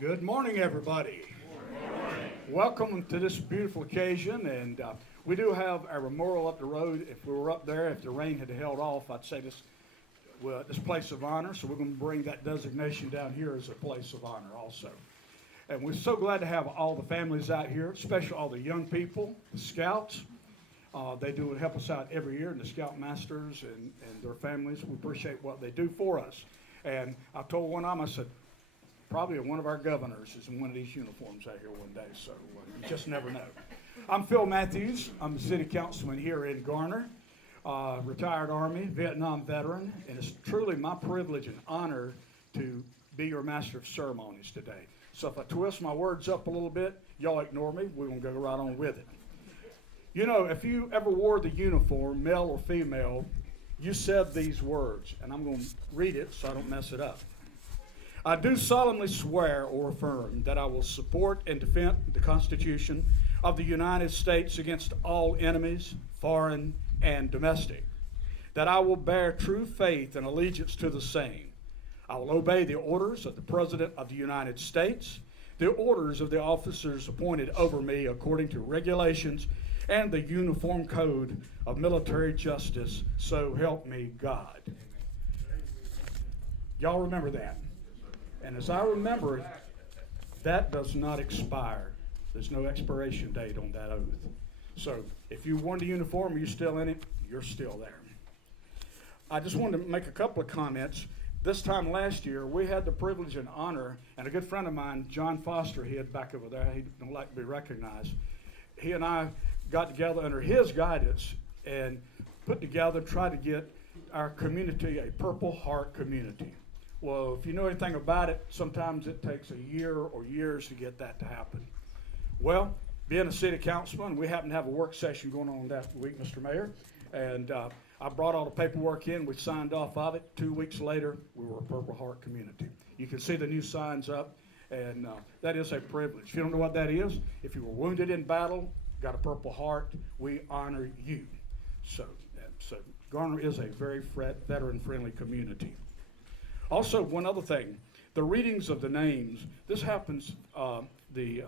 Good morning, everybody. Good morning. Welcome to this beautiful occasion, and we do have our memorial up the road. If we were up there, if the rain had held off, I'd say this place of honor. So we're going to bring that designation down here as a place of honor also. And we're so glad to have all the families out here, especially all the young people, the scouts. They do help us out every year, and the scoutmasters and their families. We appreciate what they do for us. And I told one of them, I said, probably one of our governors is in one of these uniforms out here one day, so you just never know. I'm Phil Matthews. I'm the city councilman here in Garner, retired Army, Vietnam veteran, and it's truly my privilege and honor to be your master of ceremonies today. So if I twist my words up a little bit, y'all ignore me. We're going to go right on with it. You know, if you ever wore the uniform, male or female, you said these words, and I'm going to read it so I don't mess it up. I do solemnly swear or affirm that I will support and defend the Constitution of the United States against all enemies, foreign and domestic, that I will bear true faith and allegiance to the same. I will obey the orders of the President of the United States, the orders of the officers appointed over me according to regulations and the Uniform Code of Military Justice, so help me God. Y'all remember that? And as I remember it, that does not expire. There's no expiration date on that oath. So if you wore the uniform, are you still in it? You're still there. I just wanted to make a couple of comments. This time last year, we had the privilege and honor, and a good friend of mine, John Foster, he had back over there, he don't like to be recognized. He and I got together under his guidance and put together, tried to get our community a Purple Heart community. Well, if you know anything about it, sometimes it takes a year or years to get that to happen. Well, being a city councilman, we happen to have a work session going on that week, Mr. Mayor, and I brought all the paperwork in. We signed off of it. 2 weeks later, we were a Purple Heart community. You can see the new signs up, and that is a privilege. If you don't know what that is, if you were wounded in battle, got a Purple Heart, we honor you. So Garner is a very veteran-friendly community. Also, one other thing, the readings of the names, this happens the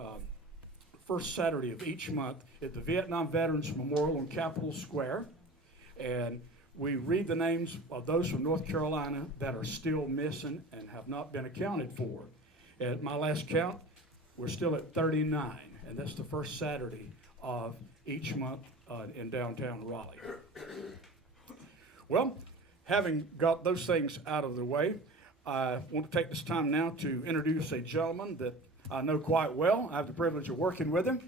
first Saturday of each month at the Vietnam Veterans Memorial on Capitol Square. And we read the names of those from North Carolina that are still missing and have not been accounted for. At my last count, we're still at 39, and that's the first Saturday of each month in downtown Raleigh. Well, having got those things out of the way, I want to take this time now to introduce a gentleman that I know quite well. I have the privilege of working with him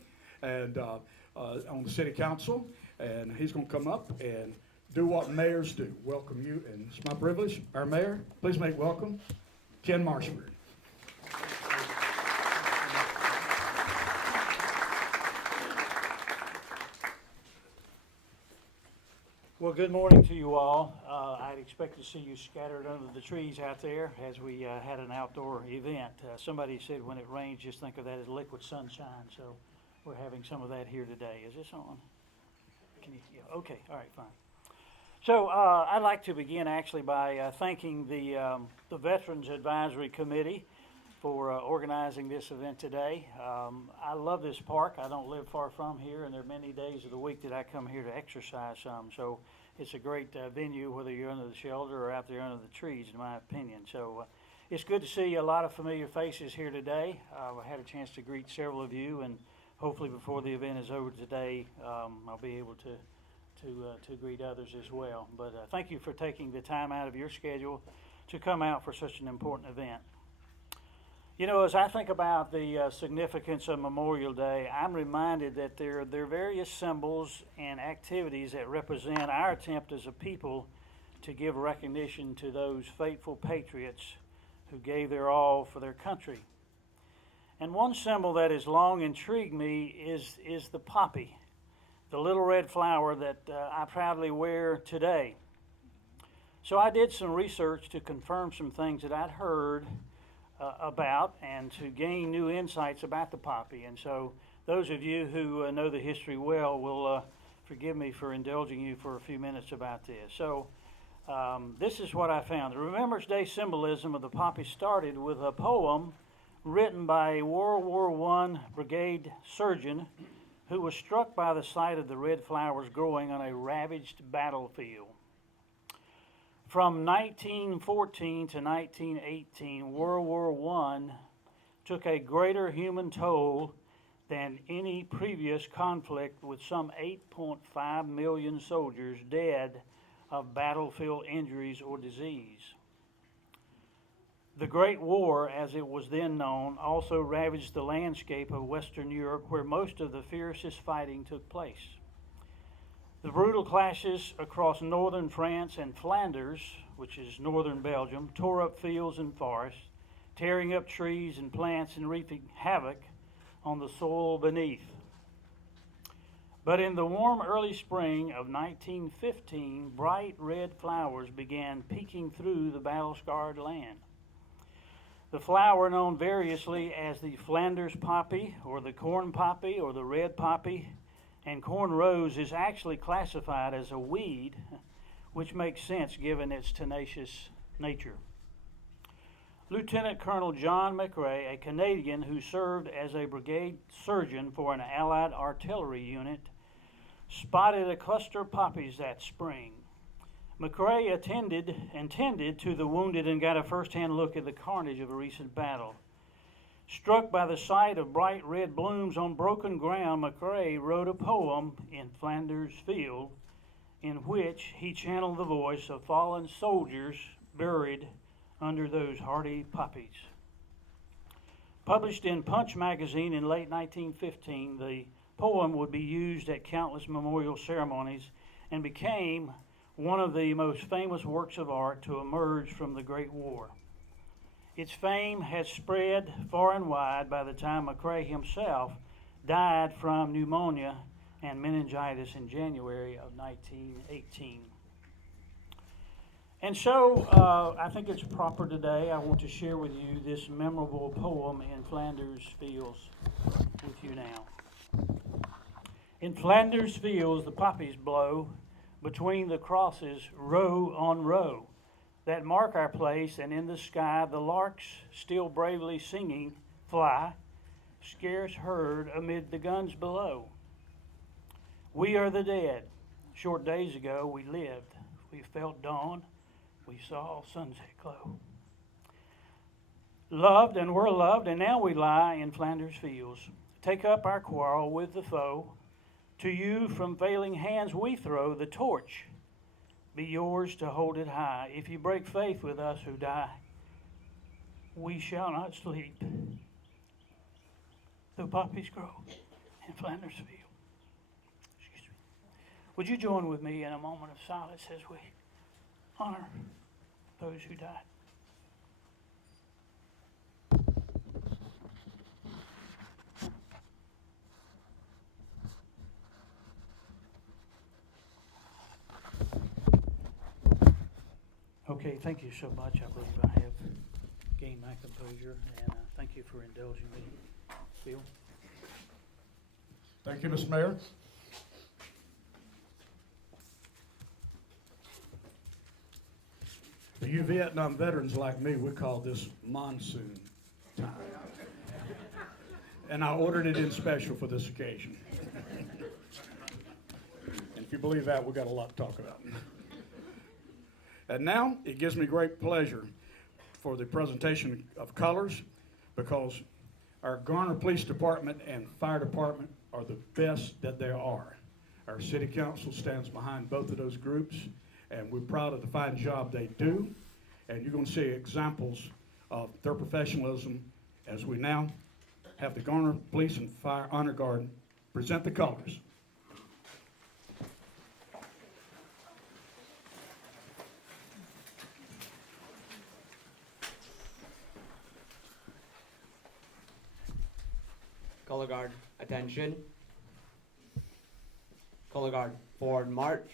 and on the city council, and he's going to come up and do what mayors do, welcome you, and it's my privilege. Our mayor, please make welcome Ken Marshford. Well, good morning to you all. I'd expect to see you scattered under the trees out there as we had an outdoor event. Somebody said when it rains, just think of that as liquid sunshine. So we're having some of that here today. Is this on? Can you? Yeah, okay. All right. Fine. So I'd like to begin actually by thanking the Veterans Advisory Committee for organizing this event today. I love this park. I don't live far from here, and there are many days of the week that I come here to exercise some. So it's a great venue, whether you're under the shelter or out there under the trees, in my opinion. So it's good to see a lot of familiar faces here today. I had a chance to greet several of you, and hopefully before the event is over today, I'll be able to greet others as well. But thank you for taking the time out of your schedule to come out for such an important event. You know, as I think about the significance of Memorial Day, I'm reminded that there are various symbols and activities that represent our attempt as a people to give recognition to those faithful patriots who gave their all for their country. And one symbol that has long intrigued me is the poppy, the little red flower that I proudly wear today. So I did some research to confirm some things that I'd heard about and to gain new insights about the poppy. And so those of you who know the history well will forgive me for indulging you for a few minutes about this. So this is what I found. The Remembrance Day symbolism of the poppy started with a poem written by a World War I brigade surgeon who was struck by the sight of the red flowers growing on a ravaged battlefield. From 1914 to 1918, World War I took a greater human toll than any previous conflict, with some 8.5 million soldiers dead of battlefield injuries or disease. The Great War, as it was then known, also ravaged the landscape of Western Europe, where most of the fiercest fighting took place. The brutal clashes across northern France and Flanders, which is northern Belgium, tore up fields and forests, tearing up trees and plants and wreaking havoc on the soil beneath. But in the warm early spring of 1915, bright red flowers began peeking through the battle-scarred land. The flower, known variously as the Flanders poppy or the corn poppy or the red poppy and corn rose, is actually classified as a weed, which makes sense given its tenacious nature. Lieutenant Colonel John McRae, a Canadian who served as a brigade surgeon for an Allied artillery unit, spotted a cluster of poppies that spring. McRae attended to the wounded and got a first-hand look at the carnage of a recent battle. Struck by the sight of bright red blooms on broken ground, McRae wrote a poem in Flanders Field in which he channeled the voice of fallen soldiers buried under those hardy poppies. Published in Punch magazine in late 1915, the poem would be used at countless memorial ceremonies and became one of the most famous works of art to emerge from the Great War. Its fame had spread far and wide by the time McRae himself died from pneumonia and meningitis in January of 1918. And so I think it's proper today. I want to share with you this memorable poem in Flanders Fields with you now. In Flanders Fields the poppies blow, between the crosses row on row that mark our place, and in the sky the larks still bravely singing fly, scarce heard amid the guns below. We are the dead. Short days ago we lived. We felt dawn. We saw sunset glow. Loved and were loved, and now we lie in Flanders Fields. Take up our quarrel with the foe. To you from failing hands we throw the torch. Be yours to hold it high. If you break faith with us who die, we shall not sleep. The poppies grow in Flanders Field. Excuse me. Would you join with me in a moment of silence as we honor those who died? Okay, thank you so much. I believe I have gained my composure, and thank you for indulging me. Bill? Thank you, Mr. Mayor. For you Vietnam veterans like me, we call this monsoon time. And I ordered it in special for this occasion. And if you believe that, we've got a lot to talk about. And now, it gives me great pleasure for the presentation of colors, because our Garner Police Department and Fire Department are the best that there are. Our City Council stands behind both of those groups, and we're proud of the fine job they do. And you're going to see examples of their professionalism as we now have the Garner Police and Fire Honor Guard present the colors. Color guard, attention. Color guard, forward march.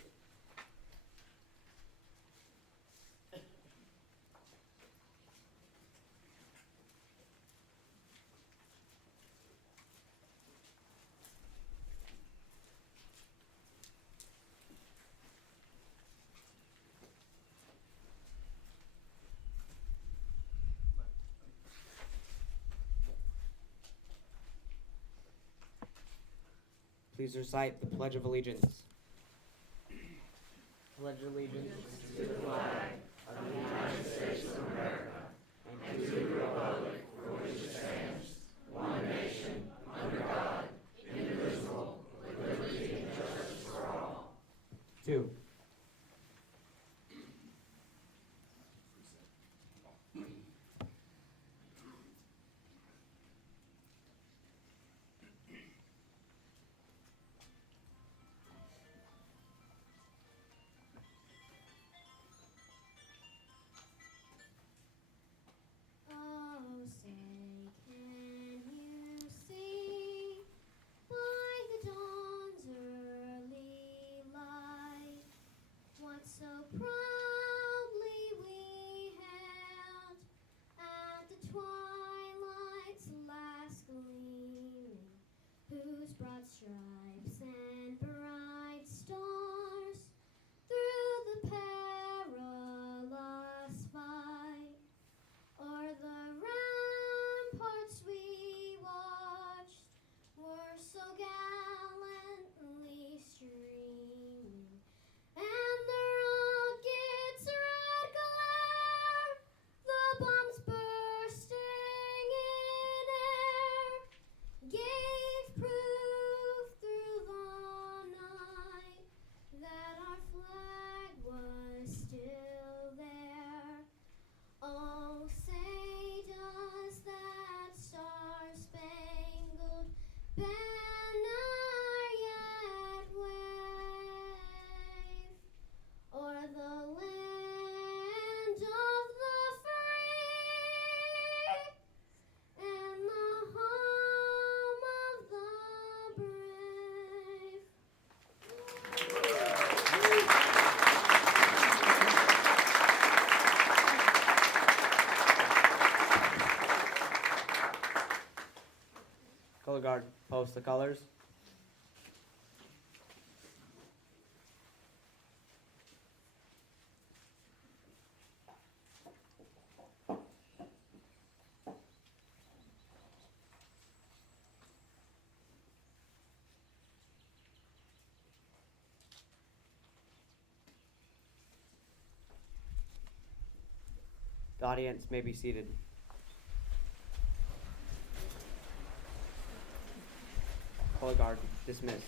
Please recite the Pledge of Allegiance. Pledge allegiance to the flag of the United States of America and to the republic for which it stands, one nation, under God, indivisible, with liberty and justice for all. 2. Oh, say, can you see by the dawn's early light what so proudly we hailed at the twilight's last gleaming, whose broad stripes and bright stars through the perilous fight o'er the ramparts we watched were so gallantly streaming, and the rocket's red glare, the bombs bursting in air, gave proof through the night that our flag was still there. Oh, say does that star-spangled banner yet wave o'er the land of the free and the home of the brave? Color guard, post the colors. The audience may be seated. Color guard, dismissed.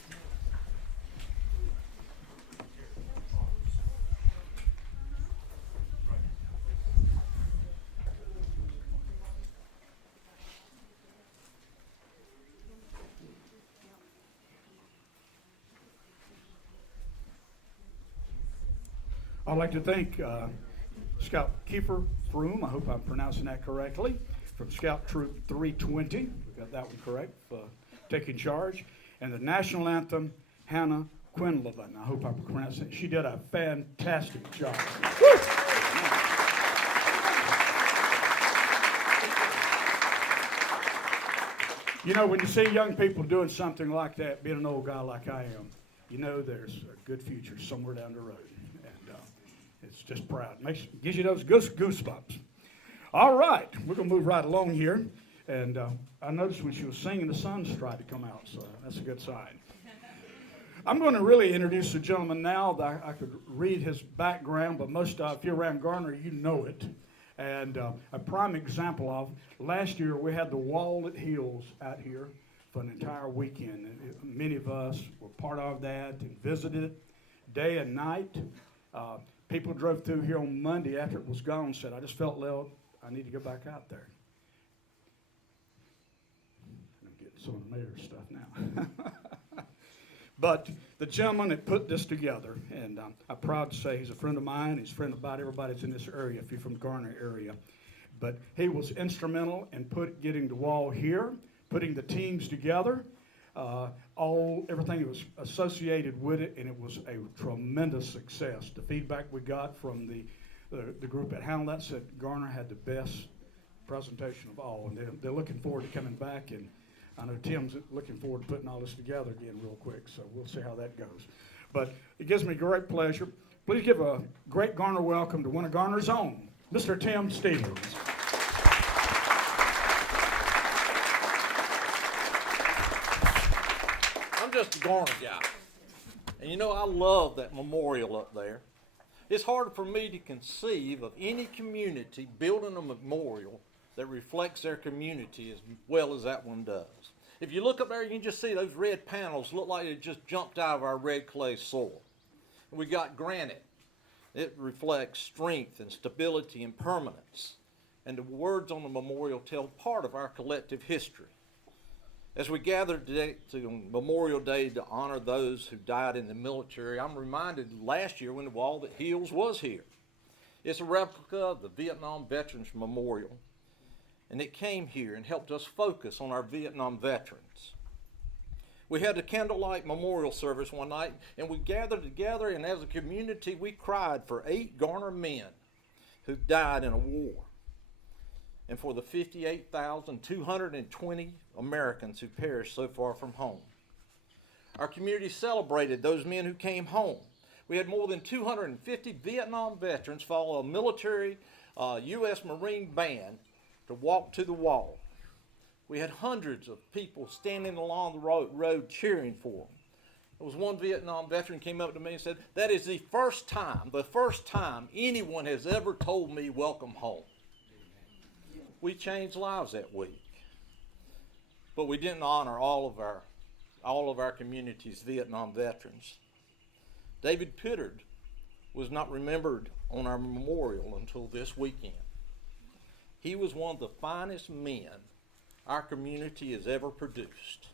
I'd like to thank Scout Kiefer Froome, I hope I'm pronouncing that correctly, from Scout Troop 320, we got that one correct, taking charge, and the national anthem, Hannah Quinlivan. I hope I'm pronouncing it. She did a fantastic job. Woo! You know, when you see young people doing something like that, being an old guy like I am, you know there's a good future somewhere down the road. And it's just proud. Gives you those goosebumps. All right, we're going to move right along here. And I noticed when she was singing, the sun's tried to come out, so that's a good sign. I'm going to really introduce a gentleman now that I could read his background, but most if you're around Garner, you know it. And a prime example of, last year we had the Wallet Hills out here for an entire weekend. And many of us were part of that and visited day and night. People drove through here on Monday after it was gone and said, I just felt, Lil, I need to go back out there. I'm getting some of the mayor's stuff now. But the gentleman that put this together, and I'm proud to say he's a friend of mine. He's a friend of about everybody that's in this area, if you're from the Garner area. But he was instrumental in getting the wall here, putting the teams together, everything that was associated with it, and it was a tremendous success. The feedback we got from the group at Hamlet said Garner had the best presentation of all, and they're looking forward to coming back, and I know Tim's looking forward to putting all this together again real quick, so we'll see how that goes. But it gives me great pleasure. Please give a great Garner welcome to one of Garner's own, Mr. Tim Stevens. just a Garner guy. And you know, I love that memorial up there. It's hard for me to conceive of any community building a memorial that reflects their community as well as that one does. If you look up there, you can just see those red panels look like they just jumped out of our red clay soil. We got granite. It reflects strength and stability and permanence. And the words on the memorial tell part of our collective history. As we gather today to Memorial Day to honor those who died in the military, I'm reminded last year when the Wall That Heals was here. It's a replica of the Vietnam Veterans Memorial, and it came here and helped us focus on our Vietnam veterans. We had a candlelight memorial service one night, and we gathered together, and as a community, we cried for 8 Garner men who died in a war, and for the 58,220 Americans who perished so far from home. Our community celebrated those men who came home. We had more than 250 Vietnam veterans follow a military U.S. Marine band to walk to the wall. We had hundreds of people standing along the road cheering for them. There was one Vietnam veteran came up to me and said, "That is the first time anyone has ever told me welcome home." We changed lives that week, but we didn't honor all of our community's Vietnam veterans. David Pittard was not remembered on our memorial until this weekend. He was one of the finest men our community has ever produced.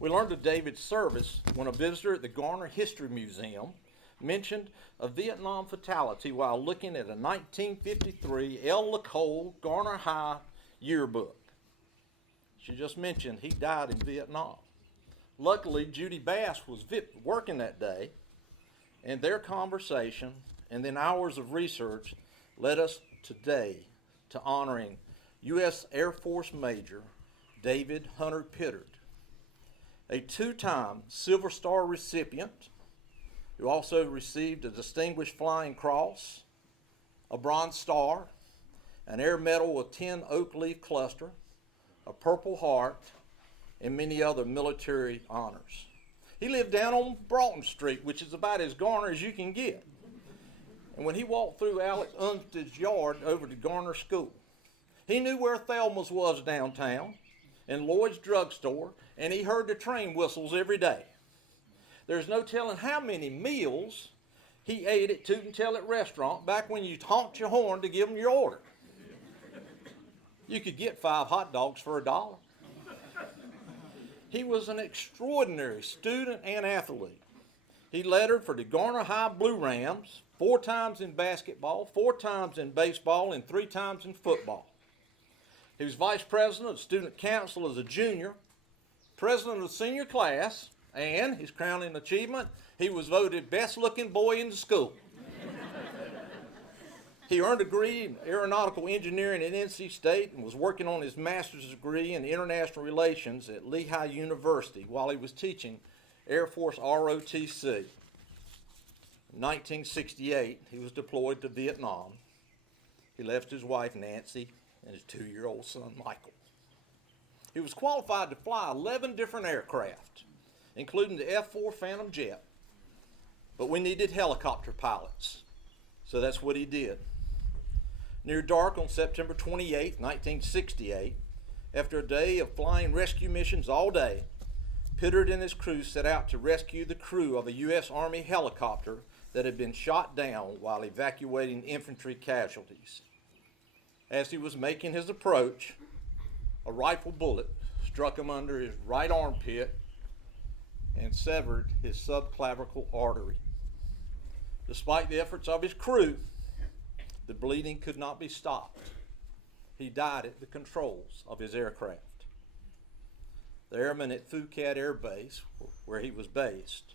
We learned of David's service when a visitor at the Garner History Museum mentioned a Vietnam fatality while looking at a 1953 L. LaCole Garner High yearbook. She just mentioned he died in Vietnam. Luckily, Judy Bass was working that day, and their conversation and then hours of research led us today to honoring U.S. Air Force Major David Hunter Pittard, a 2-time Silver Star recipient who also received a Distinguished Flying Cross, a Bronze Star, an Air Medal with 10 Oak Leaf Cluster, a Purple Heart, and many other military honors. He lived down on Broughton Street, which is about as Garner as you can get. And when he walked through Alex Unsted's yard over to Garner School, he knew where Thelma's was downtown and Lloyd's drugstore, and he heard the train whistles every day. There's no telling how many meals he ate at Toot and Tell It restaurant back when you honked your horn to give him your order. You could get 5 hot dogs for $1. He was an extraordinary student and athlete. He lettered for the Garner High Blue Rams 4 times in basketball, 4 times in baseball, and 3 times in football. He was vice president of student council as a junior, president of the senior class, and his crowning achievement, he was voted best looking boy in the school. He earned a degree in aeronautical engineering at NC State and was working on his master's degree in international relations at Lehigh University while he was teaching Air Force ROTC. In 1968, he was deployed to Vietnam. He left his wife Nancy and his 2-year-old son Michael. He was qualified to fly 11 different aircraft, including the F-4 Phantom jet, but we needed helicopter pilots, so that's what he did. Near dark on September 28, 1968, after a day of flying rescue missions all day, Pittard and his crew set out to rescue the crew of a U.S. Army helicopter that had been shot down while evacuating infantry casualties. As he was making his approach, a rifle bullet struck him under his right armpit and severed his subclavicle artery. Despite the efforts of his crew, the bleeding could not be stopped. He died at the controls of his aircraft. The airmen at Phu Cat Air Base, where he was based,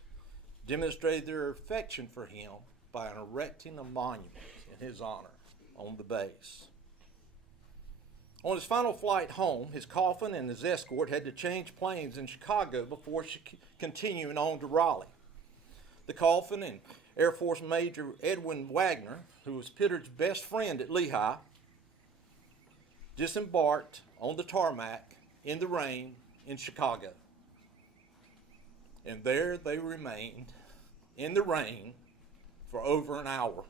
demonstrated their affection for him by erecting a monument in his honor on the base. On his final flight home, his coffin and his escort had to change planes in Chicago before continuing on to Raleigh. The coffin and Air Force Major Edwin Wagner, who was Pittard's best friend at Lehigh, disembarked on the tarmac in the rain in Chicago. And there they remained in the rain for over an hour.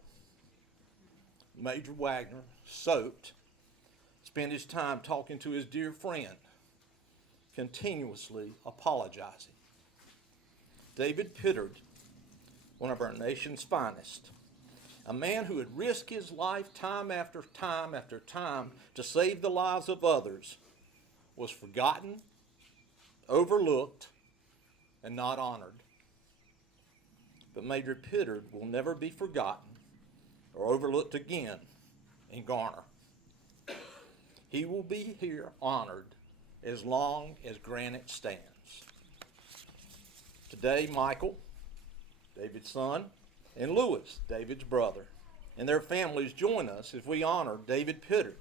Major Wagner, soaked, spent his time talking to his dear friend, continuously apologizing. David Pittard, one of our nation's finest, a man who had risked his life time after time after time to save the lives of others, was forgotten, overlooked, and not honored. But Major Pittard will never be forgotten or overlooked again in Garner. He will be here honored as long as granite stands. Today, Michael, David's son, and Lewis, David's brother, and their families join us as we honor David Pittard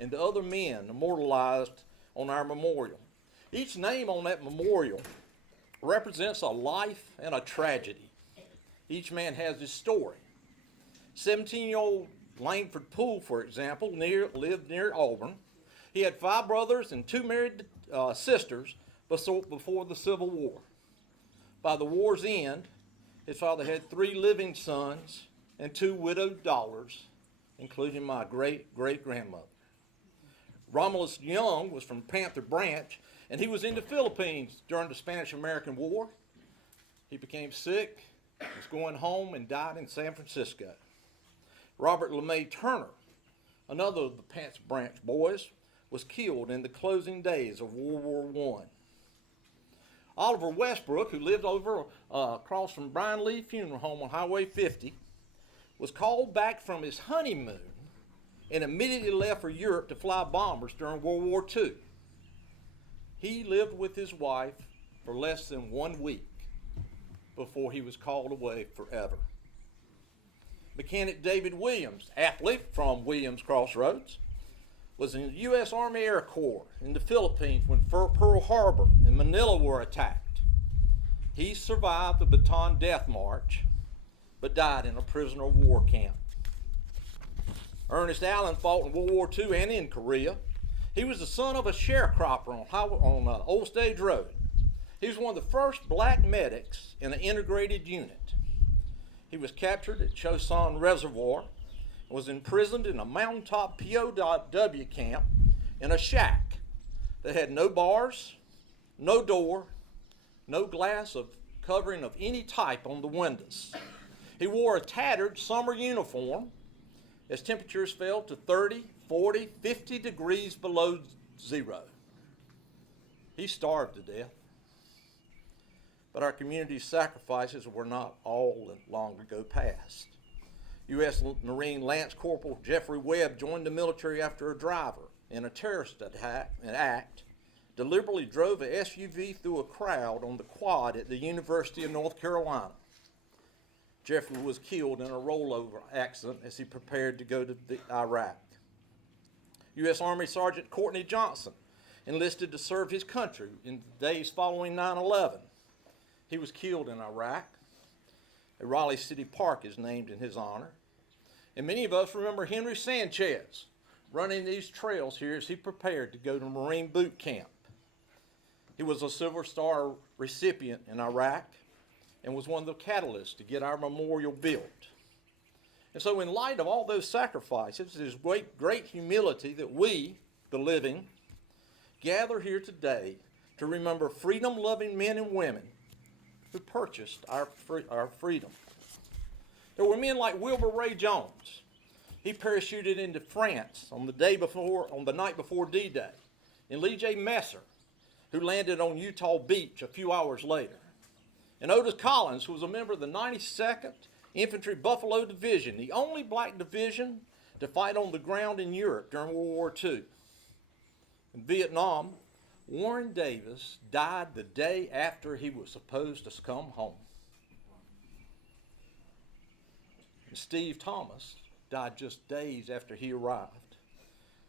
and the other men immortalized on our memorial. Each name on that memorial represents a life and a tragedy. Each man has his story. 17-year-old Langford Poole, for example, lived near Auburn. He had 5 brothers and 2 married sisters before the Civil War. By the war's end, his father had 3 living sons and 2 widowed daughters, including my great-great-grandmother. Romulus Young was from Panther Branch, and he was in the Philippines during the Spanish-American War. He became sick, was going home, and died in San Francisco. Robert LeMay Turner, another of the Panther Branch boys, was killed in the closing days of World War I. Oliver Westbrook, who lived over across from Brian Lee Funeral Home on Highway 50, was called back from his honeymoon and immediately left for Europe to fly bombers during World War II. He lived with his wife for less than 1 week before he was called away forever. Mechanic David Williams, athlete from Williams Crossroads, was in the U.S. Army Air Corps in the Philippines when Pearl Harbor and Manila were attacked. He survived the Bataan Death March, but died in a prisoner of war camp. Ernest Allen fought in World War II and in Korea. He was the son of a sharecropper on Old Stage Road. He was one of the first black medics in an integrated unit. He was captured at Chosin Reservoir and was imprisoned in a mountaintop POW camp in a shack that had no bars, no door, no glass of covering of any type on the windows. He wore a tattered summer uniform as temperatures fell to 30, 40, 50 degrees below zero. He starved to death. But our community's sacrifices were not all long ago past. U.S. Marine Lance Corporal Jeffrey Webb joined the military after a driver in a terrorist act deliberately drove a SUV through a crowd on the quad at the University of North Carolina. Jeffrey was killed in a rollover accident as he prepared to go to Iraq. U.S. Army Sergeant Courtney Johnson enlisted to serve his country in the days following 9/11. He was killed in Iraq. A Raleigh City Park is named in his honor. And many of us remember Henry Sanchez running these trails here as he prepared to go to Marine boot camp. He was a Silver Star recipient in Iraq and was one of the catalysts to get our memorial built. And so in light of all those sacrifices, it is great humility that we, the living, gather here today to remember freedom-loving men and women who purchased our freedom. There were men like Wilbur Ray Jones. He parachuted into France on the night before D-Day, and Lee J. Messer, who landed on Utah Beach a few hours later. And Otis Collins, who was a member of the 92nd Infantry Buffalo Division, the only black division to fight on the ground in Europe during World War II. In Vietnam, Warren Davis died the day after he was supposed to come home. And Steve Thomas died just days after he arrived.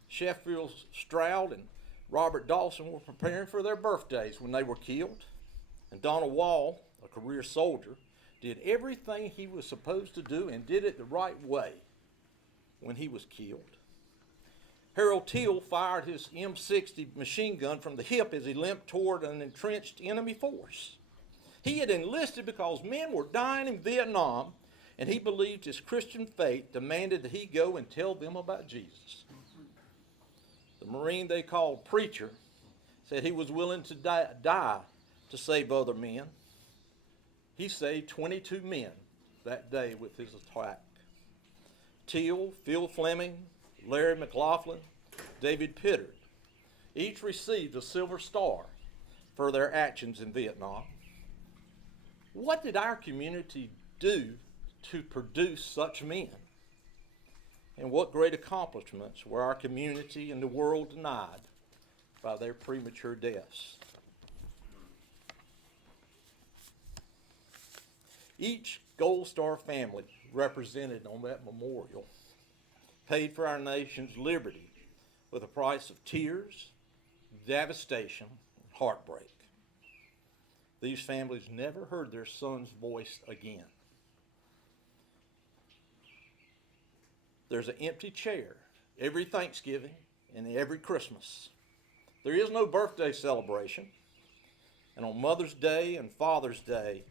Sheffield Stroud and Robert Dawson were preparing for their birthdays when they were killed. And Donald Wall, a career soldier, did everything he was supposed to do and did it the right way when he was killed. Harold Teal fired his M60 machine gun from the hip as he limped toward an entrenched enemy force. He had enlisted because men were dying in Vietnam, and he believed his Christian faith demanded that he go and tell them about Jesus. The Marine they called Preacher said he was willing to die to save other men. He saved 22 men that day with his attack. Teal, Phil Fleming, Larry McLaughlin, David Pittard each received a Silver Star for their actions in Vietnam. What did our community do to produce such men? And what great accomplishments were our community and the world denied by their premature deaths? Each Gold Star family represented on that memorial paid for our nation's liberty with a price of tears, devastation, and heartbreak. These families never heard their son's voice again. There's an empty chair every Thanksgiving and every Christmas. There is no birthday celebration. And on Mother's Day and Father's Day,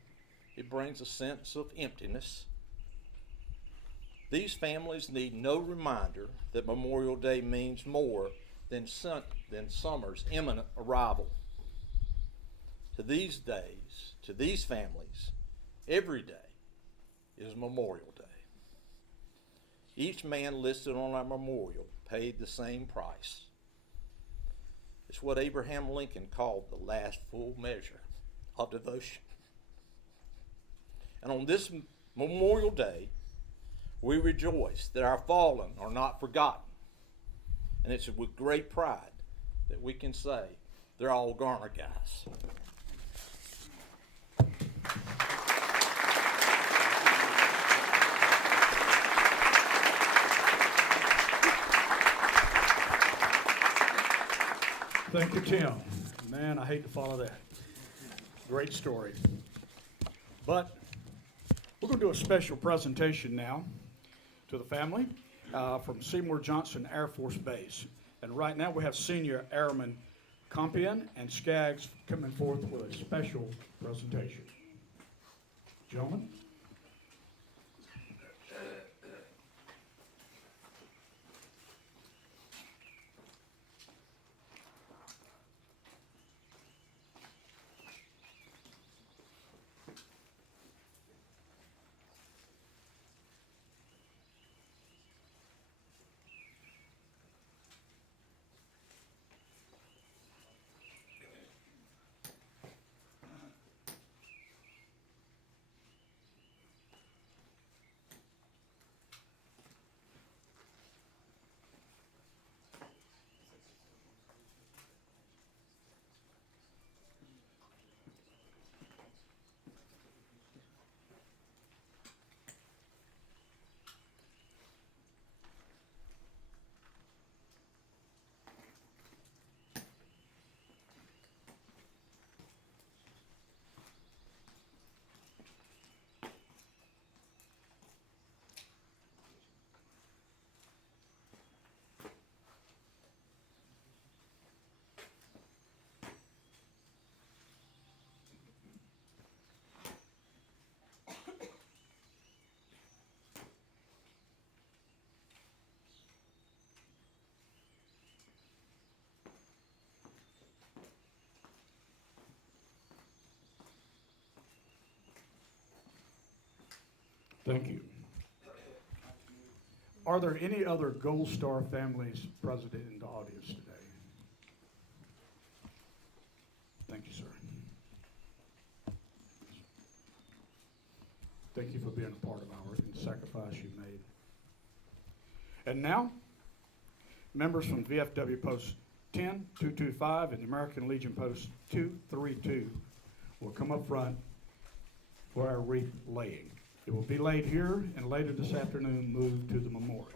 it brings a sense of emptiness. These families need no reminder that Memorial Day means more than summer's imminent arrival. To these days, to these families, every day is Memorial Day. Each man listed on our memorial paid the same price. It's what Abraham Lincoln called the last full measure of devotion. And on this Memorial Day, we rejoice that our fallen are not forgotten. And it's with great pride that we can say they're all Garner guys. Thank you, Tim. Man, I hate to follow that. Great story. But we're going to do a special presentation now to the family from Seymour Johnson Air Force Base. And right now we have Senior Airman Compion and Skaggs coming forth with a special presentation. Gentlemen. Thank you. Are there any other Gold Star families present in the audience today? Thank you, sir. Thank you for being a part of our and the sacrifice you made. And now, members from VFW Post 10, 225, and the American Legion Post 232 will come up front for our wreath laying. It will be laid here and later this afternoon moved to the memorial.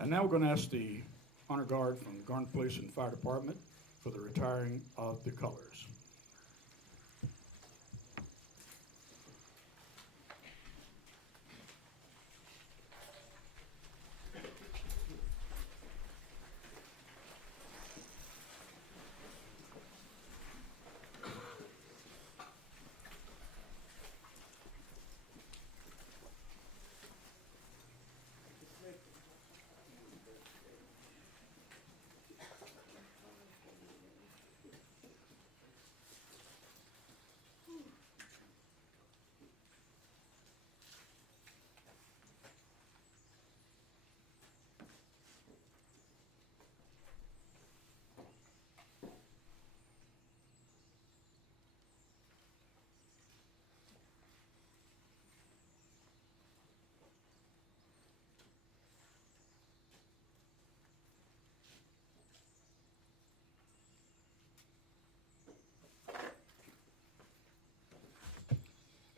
And now we're going to ask the honor guard from the Garner Police and Fire Department for the retiring of the colors.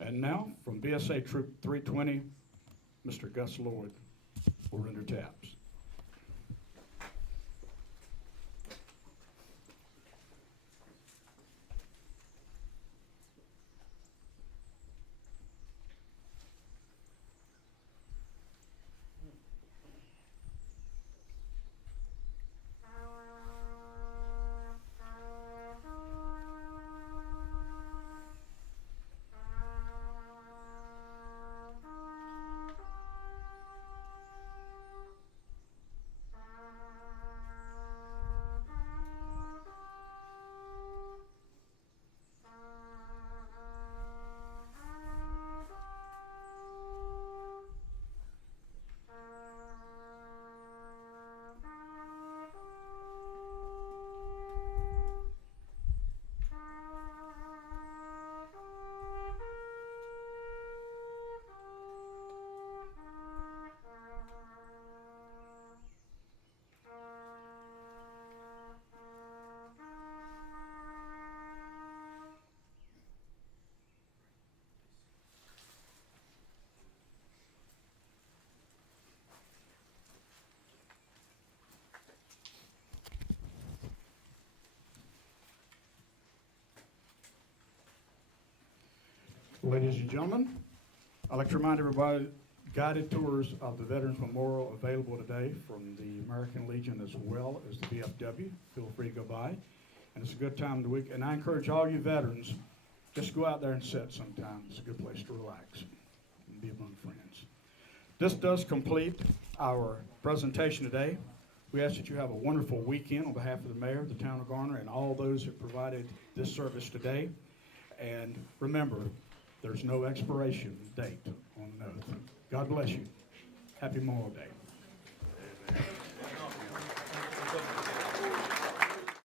And now, from BSA Troop 320, Mr. Gus Lloyd will render taps. Ladies and gentlemen, I'd like to remind everybody, guided tours of the Veterans Memorial available today from the American Legion as well as the VFW. Feel free to go by. And it's a good time of the week. And I encourage all you veterans, just go out there and sit sometime. It's a good place to relax and be among friends. This does complete our presentation today. We ask that you have a wonderful weekend on behalf of the mayor of the town of Garner and all those who provided this service today. And remember, there's no expiration date on an oath. God bless you. Happy Memorial Day.